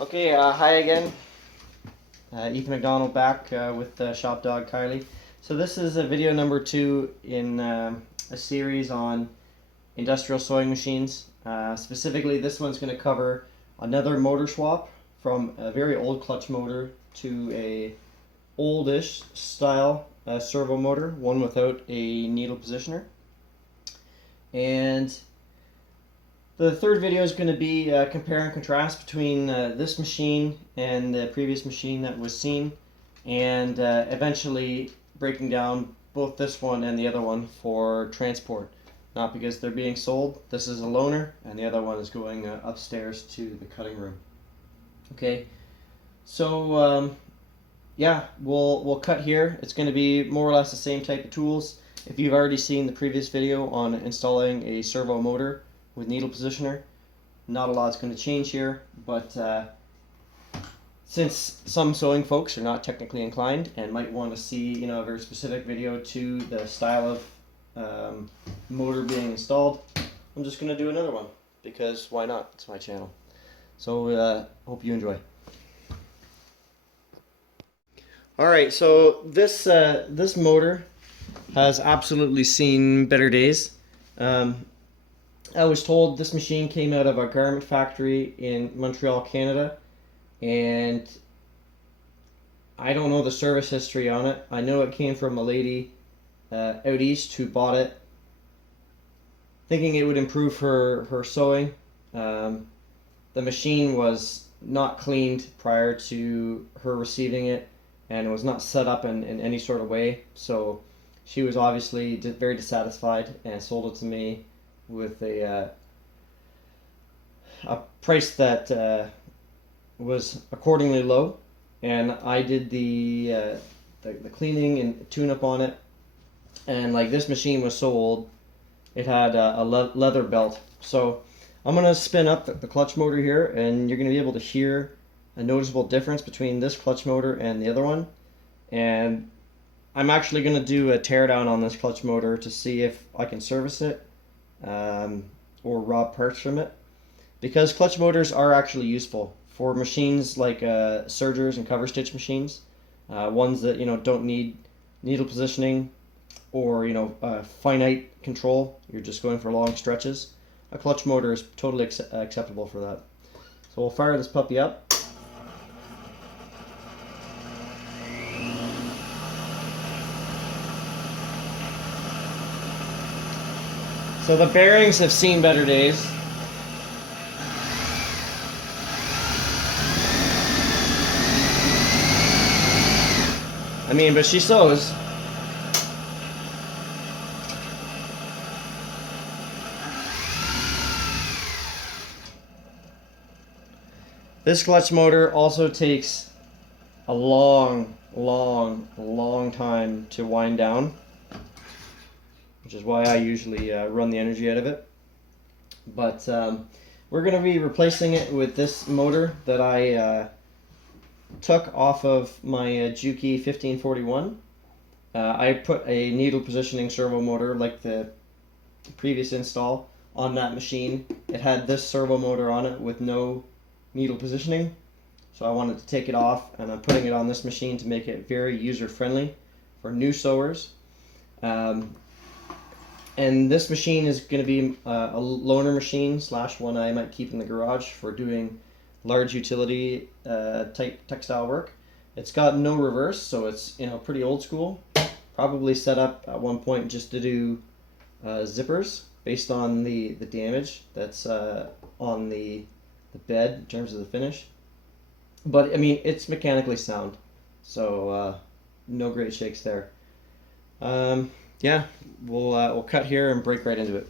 Okay, hi again. Ethan McDonald back with Shop Dog Kylie. So this is video number 2 in a series on industrial sewing machines. Specifically, this one's going to cover another motor swap from a very old clutch motor to a oldish style servo motor, one without a needle positioner. And the third video is going to be compare and contrast between this machine and the previous machine that was seen, and eventually breaking down both this one and the other one for transport. Not because they're being sold. This is a loaner, and the other one is going upstairs to the cutting room. Okay, so yeah, we'll cut here. It's going to be more or less the same type of tools. If you've already seen the previous video on installing a servo motor with needle positioner, not a lot's going to change here, but since some sewing folks are not technically inclined and might want to see a very specific video to the style of motor being installed, I'm just going to do another one because why not? It's my channel. So hope you enjoy. Alright, so this this motor has absolutely seen better days. I was told this machine came out of a garment factory in Montreal, Canada, and I don't know the service history on it. I know it came from a lady out east who bought it thinking it would improve her sewing. The machine was not cleaned prior to her receiving it, and it was not set up in any sort of way, so she was obviously very dissatisfied and sold it to me with a price that was accordingly low, and I did the cleaning and tune-up on it, and like this machine was so old, it had a leather belt. So I'm going to spin up the clutch motor here, and you're going to be able to hear a noticeable difference between this clutch motor and the other one. And I'm actually going to do a teardown on this clutch motor to see if I can service it or rob parts from it, because clutch motors are actually useful for machines like sergers and cover stitch machines, ones that don't need needle positioning or finite control. You're just going for long stretches. A clutch motor is totally acceptable for that. So we'll fire this puppy up. So the bearings have seen better days. I mean, but she sews. This clutch motor also takes a long time to wind down, which is why I usually run the energy out of it. But we're going to be replacing it with this motor that I took off of my Juki 1541. I put a needle positioning servo motor like the previous install on that machine. It had this servo motor on it with no needle positioning, so I wanted to take it off, and I'm putting it on this machine to make it very user friendly for new sewers. And this machine is going to be a loaner machine / one I might keep in the garage for doing large utility type textile work. It's got no reverse, so it's pretty old school. Probably set up at one point just to do zippers based on the damage that's on the bed in terms of the finish. But I mean, it's mechanically sound, so no great shakes there. Yeah, we'll cut here and break right into it.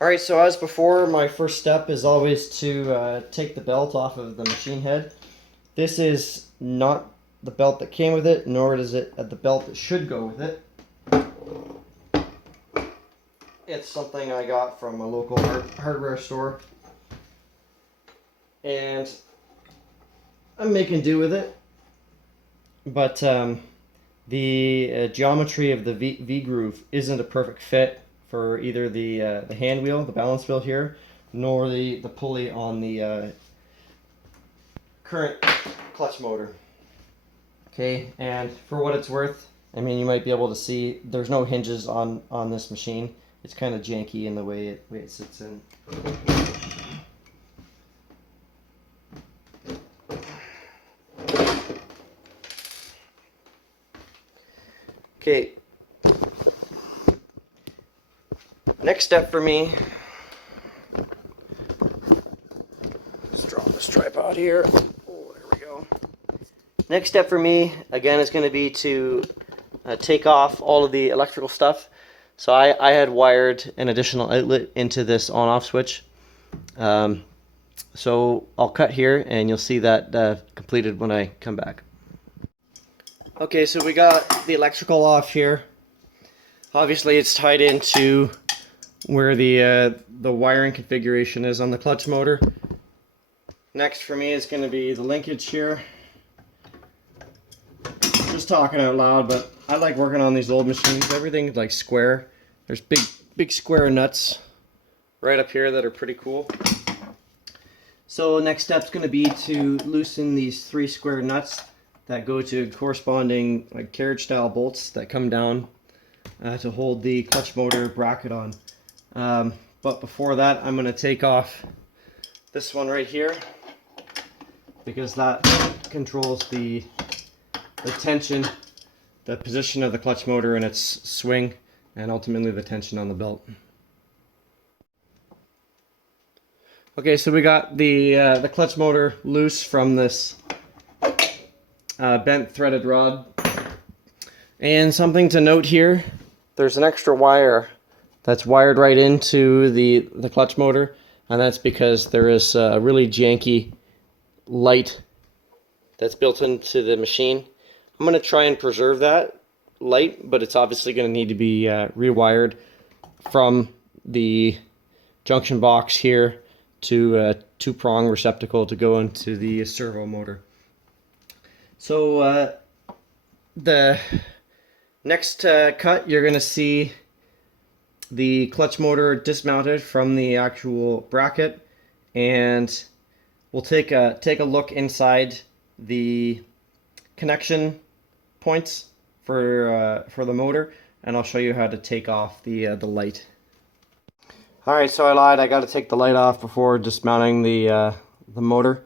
Alright, so as before, my first step is always to take the belt off of the machine head. This is not the belt that came with it, nor is it the belt that should go with it. It's something I got from a local hardware store, and I'm making do with it. But the geometry of the V groove isn't a perfect fit for either the hand wheel, the balance wheel here, nor the pulley on the current clutch motor. Okay, and for what it's worth, I mean, you might be able to see there's no hinges on this machine. It's kind of janky in the way it sits in. Okay. Next step for me, let's drop this tripod here. Oh, there we go. Next step for me, again, is going to be to take off all of the electrical stuff. So I had wired an additional outlet into this on-off switch. So I'll cut here and you'll see that completed when I come back. Okay, so we got the electrical off here. Obviously it's tied into where the wiring configuration is on the clutch motor. Next for me is going to be the linkage here. Just talking out loud, but I like working on these old machines. Everything's like square. There's big square nuts right up here that are pretty cool. So next step's going to be to loosen these 3 square nuts that go to corresponding like carriage style bolts that come down to hold the clutch motor bracket on. But before that, I'm going to take off this one right here because that controls the tension, the position of the clutch motor and its swing, and ultimately the tension on the belt. Okay, so we got the clutch motor loose from this bent threaded rod. And something to note here, there's an extra wire that's wired right into the clutch motor, and that's because there is a really janky light that's built into the machine. I'm going to try and preserve that light, but it's obviously going to need to be rewired from the junction box here to a 2-prong receptacle to go into the servo motor. So the next cut, you're going to see the clutch motor dismounted from the actual bracket, and we'll take a look inside the connection points for the motor, and I'll show you how to take off the light. Alright, so I lied. I got to take the light off before dismounting the motor.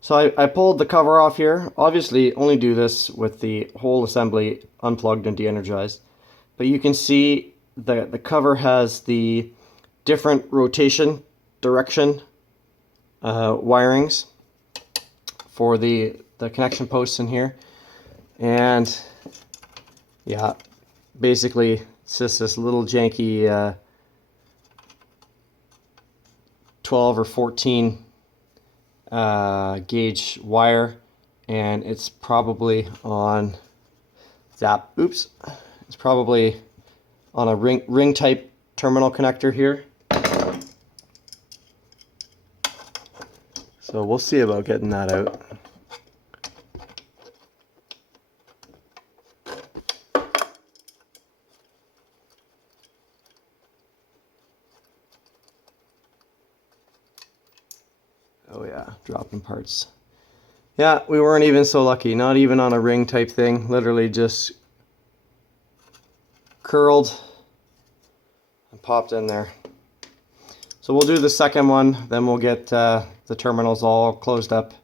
So I pulled the cover off here. Obviously, only do this with the whole assembly unplugged and de-energized. But you can see the cover has the different rotation direction wirings for the connection posts in here. And yeah, basically it's just this little janky 12 or 14 gauge wire, and it's probably on it's probably on a ring type terminal connector here. So we'll see about getting that out. Oh yeah, dropping parts. Yeah, we weren't even so lucky. Not even on a ring type thing. Literally just curled and popped in there. So we'll do the second one, then we'll get the terminals all closed up.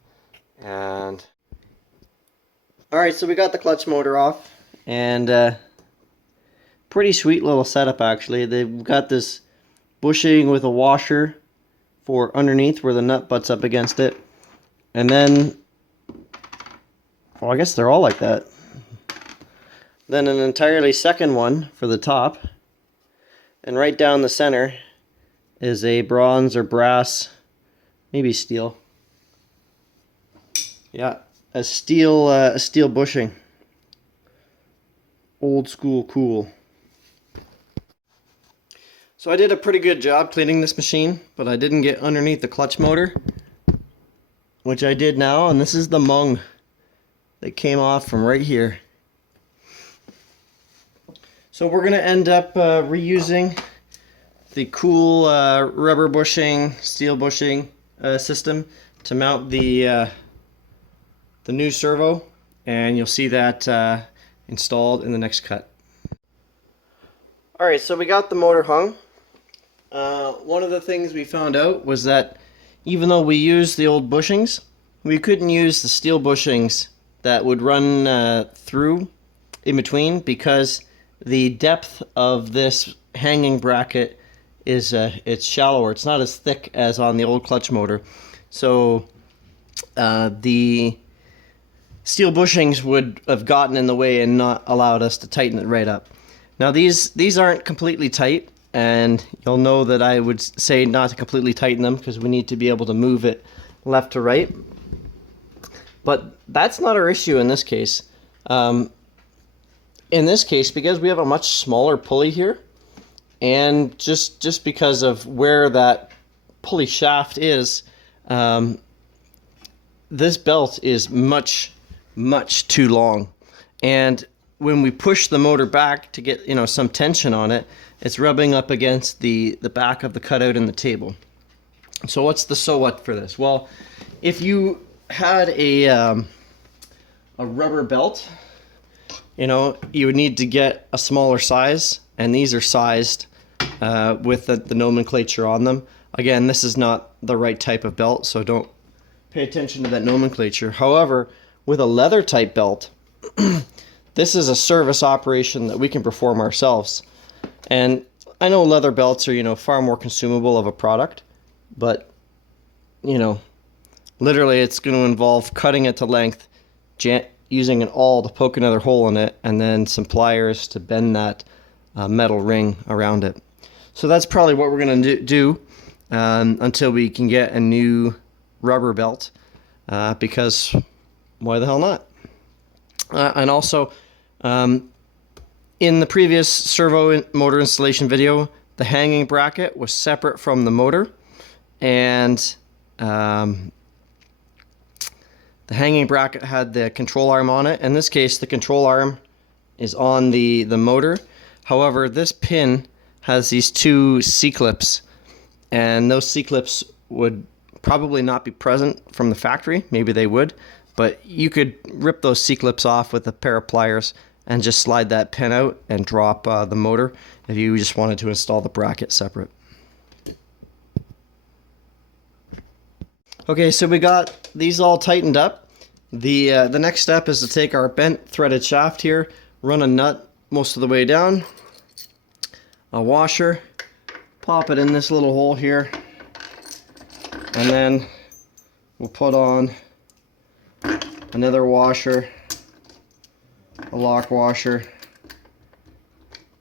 And alright, so we got the clutch motor off, and pretty sweet little setup actually. They've got this bushing with a washer for underneath where the nut butts up against it, and then, well, I guess they're all like that. Then an entirely second one for the top, and right down the center is a bronze or brass, maybe steel. Yeah, a steel bushing. Old school cool. So I did a pretty good job cleaning this machine, but I didn't get underneath the clutch motor, which I did now, and this is the mung that came off from right here. So we're going to end up reusing the cool rubber bushing, steel bushing system to mount the new servo, and you'll see that installed in the next cut. Alright, so we got the motor hung. One of the things we found out was that even though we used the old bushings, we couldn't use the steel bushings that would run through in between, because the depth of this hanging bracket is it's shallower. It's not as thick as on the old clutch motor. So the steel bushings would have gotten in the way and not allowed us to tighten it right up. Now these aren't completely tight, and you'll know that I would say not to completely tighten them because we need to be able to move it left to right. But that's not our issue in this case. In this case, because we have a much smaller pulley here, and just because of where that pulley shaft is, this belt is much too long. And when we push the motor back to get some tension on it, it's rubbing up against the back of the cutout in the table. So what's the so what for this? Well, if you had a rubber belt, you would need to get a smaller size, and these are sized with the nomenclature on them. Again, this is not the right type of belt, so don't pay attention to that nomenclature. However, with a leather type belt, this is a service operation that we can perform ourselves. And I know leather belts are, far more consumable of a product, but, literally it's going to involve cutting it to length, using an awl to poke another hole in it, and then some pliers to bend that metal ring around it. So that's probably what we're going to do until we can get a new rubber belt, because why the hell not? And also, in the previous servo motor installation video, the hanging bracket was separate from the motor, and the hanging bracket had the control arm on it. In this case, the control arm is on the motor. However, this pin has these two C-clips, and those C-clips would probably not be present from the factory. Maybe they would, but you could rip those C-clips off with a pair of pliers and just slide that pin out and drop the motor if you just wanted to install the bracket separate. Okay, so we got these all tightened up. The next step is to take our bent threaded shaft here, run a nut most of the way down, a washer, pop it in this little hole here, and then we'll put on another washer, a lock washer,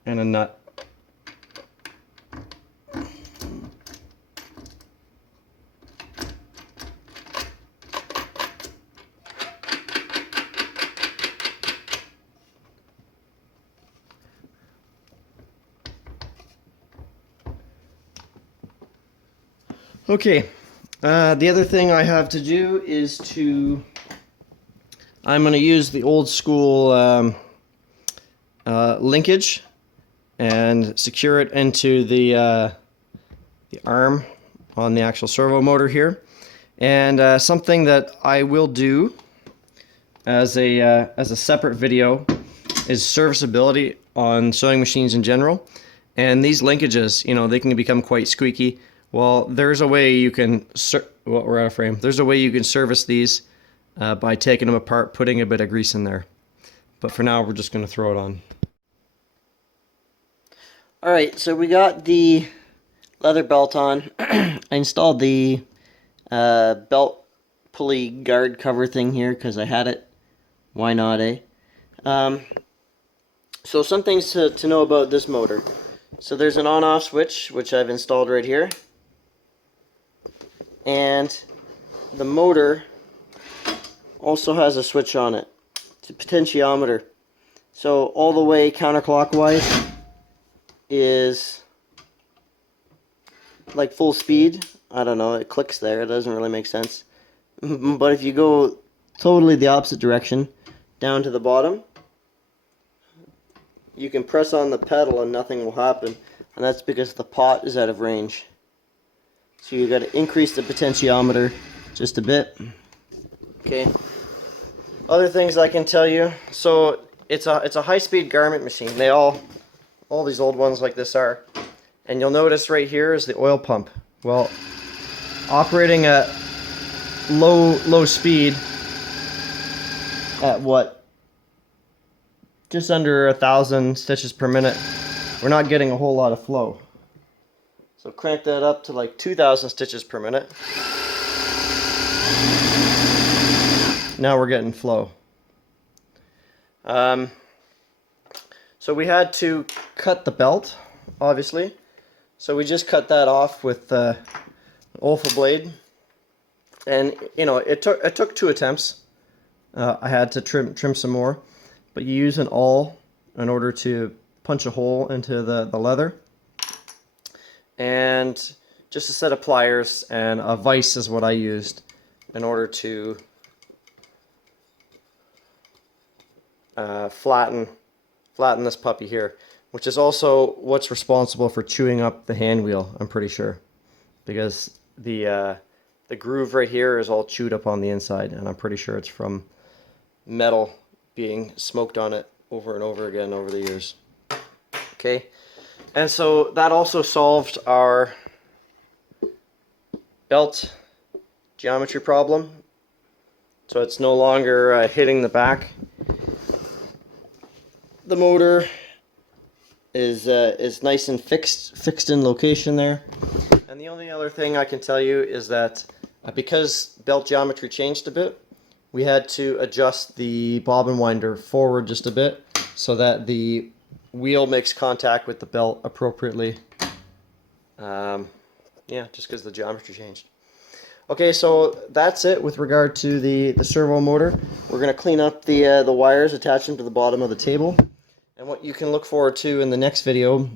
and a nut. Okay, the other thing I have to do is I'm going to use the old school linkage and secure it into the arm on the actual servo motor here. And something that I will do as a separate video is serviceability on sewing machines in general. And these linkages, they can become quite squeaky. Well, there's a way you can we're out of frame. There's a way you can service these by taking them apart, putting a bit of grease in there. But for now, we're just going to throw it on. Alright, so we got the leather belt on. I installed the belt pulley guard cover thing here because I had it. Why not, eh? So some things to know about this motor. So there's an on-off switch, which I've installed right here. And the motor also has a switch on it. It's a potentiometer. So all the way counterclockwise is like full speed. I don't know, it clicks there, it doesn't really make sense. But if you go totally the opposite direction, down to the bottom, you can press on the pedal and nothing will happen. and that's because the pot is out of range. So you got to increase the potentiometer just a bit. Okay. Other things I can tell you. So it's a high-speed garment machine. They all these old ones like this are. And you'll notice right here is the oil pump. Well, operating at low speed at what? Just under 1,000 stitches per minute. We're not getting a whole lot of flow. So crank that up to like 2,000 stitches per minute. Now we're getting flow. So we had to cut the belt, obviously. So we just cut that off with the Olfa blade. And you know, it took 2 attempts. I had to trim some more, but you use an awl in order to punch a hole into the leather. And just a set of pliers and a vise is what I used in order to flatten this puppy here, which is also what's responsible for chewing up the hand wheel, I'm pretty sure, because the groove right here is all chewed up on the inside, and I'm pretty sure it's from metal being smoked on it over and over again over the years. Okay, and so that also solved our belt geometry problem. So it's no longer hitting the back. The motor is nice and fixed in location there. And the only other thing I can tell you is that because belt geometry changed a bit, we had to adjust the bobbin winder forward just a bit so that the wheel makes contact with the belt appropriately. Yeah, just because the geometry changed. Okay, so that's it with regard to the servo motor. We're going to clean up the wires, attach them to the bottom of the table. And what you can look forward to in the next video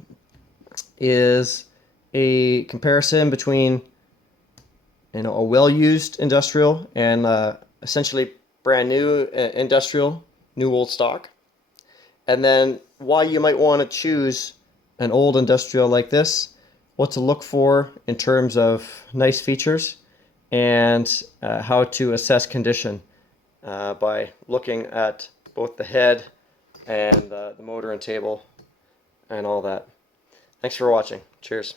is a comparison between, you know, a well-used industrial and essentially brand new industrial, new old stock. And then why you might want to choose an old industrial like this, what to look for in terms of nice features, and how to assess condition by looking at both the head and the motor and table and all that. Thanks for watching. Cheers.